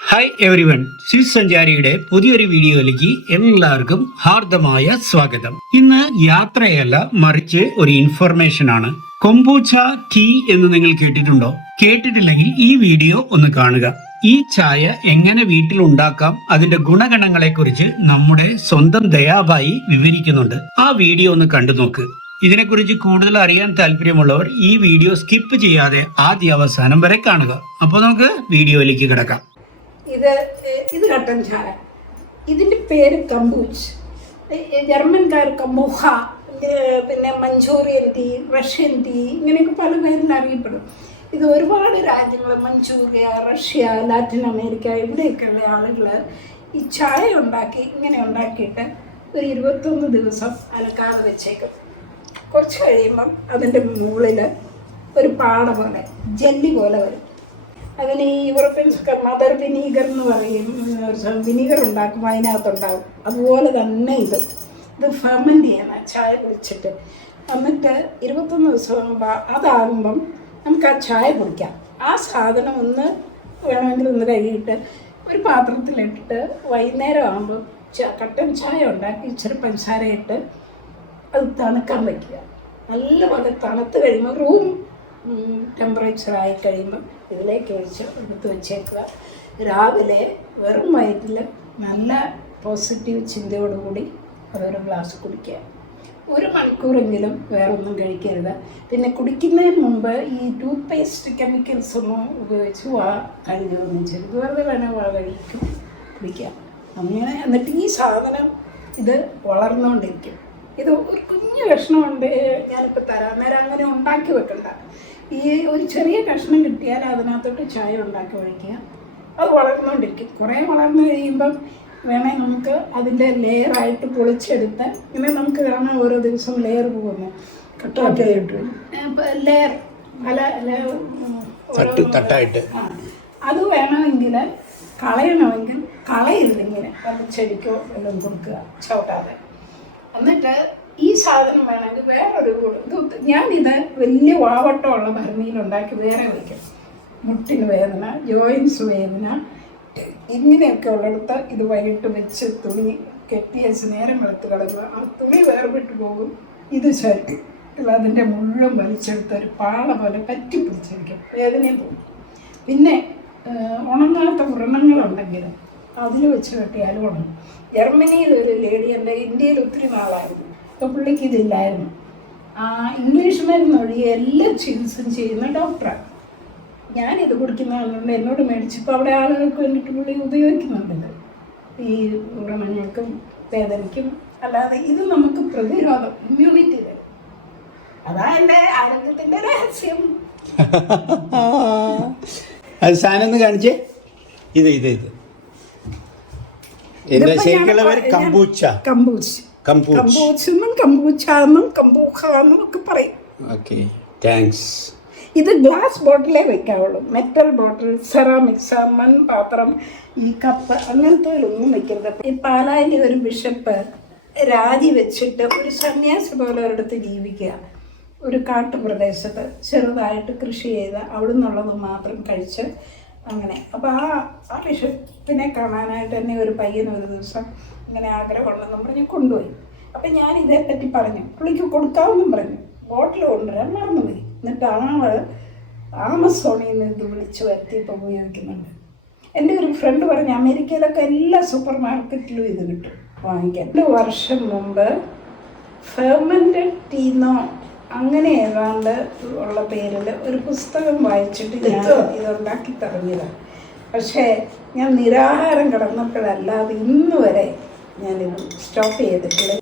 Hi everyone, Swiss സഞ്ചാരിയുടെ പുതിയൊരു വീഡിയോയിലേക്ക് എല്ലാവർക്കും ഹാർദമായ സ്വാഗതം. ഇന്ന് യാത്രയല്ല, മറിച്ച് ഒരു ഇൻഫർമേഷൻ ആണ്. കൊംബൂച്ച ടീ എന്ന് നിങ്ങൾ കേട്ടിട്ടുണ്ടോ? കേട്ടിട്ടില്ലെങ്കിൽ ഈ വീഡിയോ ഒന്ന് കാണുക. ഈ ചായ എങ്ങനെ വീട്ടിൽ ഉണ്ടാക്കാം, അതിന്റെ ഗുണഗണങ്ങളെ കുറിച്ച് നമ്മുടെ സ്വന്തം ദയാബായി വിവരിക്കുന്നുണ്ട്. ആ വീഡിയോ ഒന്ന് കണ്ടു നോക്ക്. ഇതിനെക്കുറിച്ച് കൂടുതൽ അറിയാൻ താല്പര്യമുള്ളവർ ഈ വീഡിയോ സ്കിപ്പ് ചെയ്യാതെ ആദ്യ അവസാനം വരെ കാണുക. അപ്പോൾ നമുക്ക് വീഡിയോയിലേക്ക് കിടക്കാം. ഇത് കട്ടൻ ചായ. ഇതിൻ്റെ പേര് കമ്പൂച്ച്. ജർമ്മൻകാർ കമ്പൂഹ, പിന്നെ മഞ്ചൂറിയൻ ടീ, റഷ്യൻ ടീ, ഇങ്ങനെയൊക്കെ പല പേരിൽ അറിയപ്പെടും. ഇത് ഒരുപാട് രാജ്യങ്ങൾ, മഞ്ചൂറിയ, റഷ്യ, ലാറ്റിൻ അമേരിക്ക, ഇവിടെയൊക്കെയുള്ള ആളുകൾ ഈ ചായ ഇങ്ങനെ ഉണ്ടാക്കിയിട്ട് ഒരു 21 ദിവസം അലക്കാതെ വെച്ചേക്കും. കുറച്ച് കഴിയുമ്പം അതിൻ്റെ മുകളിൽ ഒരു പാട പോലെ, ജെല്ലി പോലെ വരും. അതിന് ഈ യൂറോപ്യൻസൊക്കെ മദർ വിനീഗർ എന്ന് പറയും. വിനീഗർ ഉണ്ടാക്കുമ്പോൾ അതിനകത്തുണ്ടാകും. അതുപോലെ തന്നെ ഇത് ഫെർമെൻ്റ് ചെയ്യണം ചായ കുടിച്ചിട്ട്. എന്നിട്ട് 21 ദിവസം അതാകുമ്പം നമുക്ക് ആ ചായ കുടിക്കാം. ആ സാധനം വേണമെങ്കിൽ ഒന്ന് കഴുകിയിട്ട് ഒരു പാത്രത്തിലിട്ടിട്ട് വൈകുന്നേരം ആകുമ്പോൾ കട്ടൻ ചായ ഉണ്ടാക്കി ഇച്ചിരി പഞ്ചസാര ഇട്ട് അത് തണുക്കാൻ വയ്ക്കുക. നല്ലപോലെ തണുത്ത് കഴിയുമ്പോൾ റൂം ടെമ്പറേച്ചറായി കഴിയുമ്പം ഇതിലേക്ക് ഒഴിച്ച് എടുത്ത് വെച്ചേക്കുക. രാവിലെ വെറും വയറ്റിൽ നല്ല പോസിറ്റീവ് ചിന്തയോടുകൂടി അതൊരു ഗ്ലാസ് കുടിക്കുക. 1 മണിക്കൂറെങ്കിലും വേറൊന്നും കഴിക്കരുത്. പിന്നെ കുടിക്കുന്നതിന് മുമ്പ് ഈ ടൂത്ത് പേസ്റ്റ് കെമിക്കൽസ് ഒന്നും ഉപയോഗിച്ച് കഴുകുകയൊന്നും ചെയ്ത് വെറുതെ വേണേൽ കഴിക്കും കുടിക്കാം. അങ്ങനെ എന്നിട്ട് ഈ സാധനം ഇത് വളർന്നുകൊണ്ടിരിക്കും. ഇത് ഒരു കുഞ്ഞു കഷ്ണമുണ്ട്, ഞാനിപ്പോൾ തരാം. നേരം അങ്ങനെ ഉണ്ടാക്കി വെക്കണ്ട. ഈ ഒരു ചെറിയ കഷ്ണം കിട്ടിയാൽ അതിനകത്തോട്ട് ചായ ഉണ്ടാക്കി ഒഴിക്കുക. അത് വളർന്നുകൊണ്ടിരിക്കും. കുറേ വളർന്നു കഴിയുമ്പം വേണേൽ നമുക്ക് അതിൻ്റെ ലെയറായിട്ട് പൊളിച്ചെടുത്ത് ഇങ്ങനെ നമുക്ക് കാണാൻ ഓരോ ദിവസം ലെയർ പോകുന്നു. കട്ടായിട്ട് ലെയർ തട്ടായിട്ട് അത് വേണമെങ്കിൽ കളയണമെങ്കിൽ കളയില്ലെങ്കില് ചെടിക്കോ എല്ലാം കൊടുക്കുക ചവിട്ടാതെ. എന്നിട്ട് ഈ സാധനം വേണമെങ്കിൽ വേറൊരു ഞാനിത് വലിയ വാവട്ടമുള്ള ഭരണിയിലുണ്ടാക്കി വേറെ വയ്ക്കും. മുട്ടിന് വേദന, ജോയിൻസ് വേദന, ഇങ്ങനെയൊക്കെ ഉള്ളിടത്ത് ഇത് വൈകിട്ട് വെച്ച് തുണി കെട്ടി വെച്ച് നേരം വെളുത്ത് കളയുക. ആ തുണി വേർപെട്ട് പോകും. ഇത് ശരി അതിൻ്റെ മുഴുവൻ വലിച്ചെടുത്ത് ഒരു പാള പോലെ പറ്റി പിടിച്ചിരിക്കും, വേദനയും പോകും. പിന്നെ ഉണങ്ങാത്ത വ്രണങ്ങളുണ്ടെങ്കിൽ അതിൽ വെച്ച് കെട്ടിയാലും ഉണങ്ങും. ജർമ്മനിയിൽ ഒരു ലേഡി എൻ്റെ ഇന്ത്യയിൽ ഒത്തിരി നാളായിരുന്നു. അപ്പോൾ പുള്ളിക്ക് ഇതില്ലായിരുന്നു. ഇംഗ്ലീഷ് മരുന്നൊഴികെ എല്ലാ ചികിത്സയും ചെയ്യുന്ന ഡോക്ടറാണ്. ഞാനിത് കുടിക്കുന്നതുകൊണ്ട് എന്നോട് മേടിച്ചപ്പോൾ അവിടെ ആളുകൾക്ക് വേണ്ടിയിട്ട് പുള്ളി ഉപയോഗിക്കുന്നുണ്ട്. ഈ വ്രണങ്ങൾക്കും വേദനയ്ക്കും. അല്ലാതെ ഇത് നമുക്ക് പ്രതിരോധം, ഇമ്മ്യൂണിറ്റി തരും. അതാ എൻ്റെ ആരോഗ്യത്തിൻ്റെ രഹസ്യം. അത് സാധനം കാണിച്ചേ. ഇത് ഇത് ഇത് എന്താ ശരിക്കുള്ള പേര്? കമ്പൂച്ച. കമ്പൂച്ചെന്നും കമ്പൂച്ചാന്നും കമ്പൂഹാന്നും ഒക്കെ പറയും. Okay, thanks. ഇത് ഗ്ലാസ് ബോട്ടിലേ വെക്കാവുള്ളൂ. മെറ്റൽ ബോട്ടിൽ, സെറാമിക്സ്, മൺപാത്രം, ഈ കപ്പ് അങ്ങനത്തെ വെക്കരുത്. ഈ പാലായിലെ ഒരു ബിഷപ്പ് രാജി വെച്ചിട്ട് ഒരു സന്യാസി പോലെ ഒരിടത്ത് ജീവിക്കുക. ഒരു കാട്ടുപ്രദേശത്ത് ചെറുതായിട്ട് കൃഷി ചെയ്ത് അവിടെ നിന്നുള്ളത് മാത്രം കഴിച്ച് അങ്ങനെ. അപ്പോൾ ആ ബിഷപ്പിനെ കാണാനായിട്ട് എന്നെ ഒരു പയ്യൻ ഒരു ദിവസം ഇങ്ങനെ ആഗ്രഹമുണ്ടെന്നും പറഞ്ഞ് കൊണ്ടുപോയി. അപ്പം ഞാൻ ഇതേപ്പറ്റി പറഞ്ഞു. പുള്ളിക്ക് കൊടുക്കാമെന്നും പറഞ്ഞു. ബോട്ടിൽ കൊണ്ടുവരാൻ മറന്നുപോയി. എന്നിട്ട് ആമസോണിൽ നിന്ന് ഇത് വിളിച്ച് വരുത്തി ഇപ്പോൾ ഉപയോഗിക്കുന്നുണ്ട്. എൻ്റെ ഒരു ഫ്രണ്ട് പറഞ്ഞു അമേരിക്കയിലൊക്കെ എല്ലാ സൂപ്പർ മാർക്കറ്റിലും ഇത് കിട്ടും വാങ്ങിക്കാൻ. 2 വർഷം മുമ്പ് ഫെർമെൻറ്റഡ് ടീന്നോ അങ്ങനെ ഏതാണ്ട് ഉള്ള പേരിൽ ഒരു പുസ്തകം വായിച്ചിട്ട് ഞാൻ ഇതുണ്ടാക്കി തുടങ്ങിയതാണ്. പക്ഷേ ഞാൻ നിരാഹാരം കിടന്നപ്പോഴല്ലാതെ ഇന്ന് വരെ ഞാനിത് സ്റ്റോപ്പ് ചെയ്തിട്ടില്ല.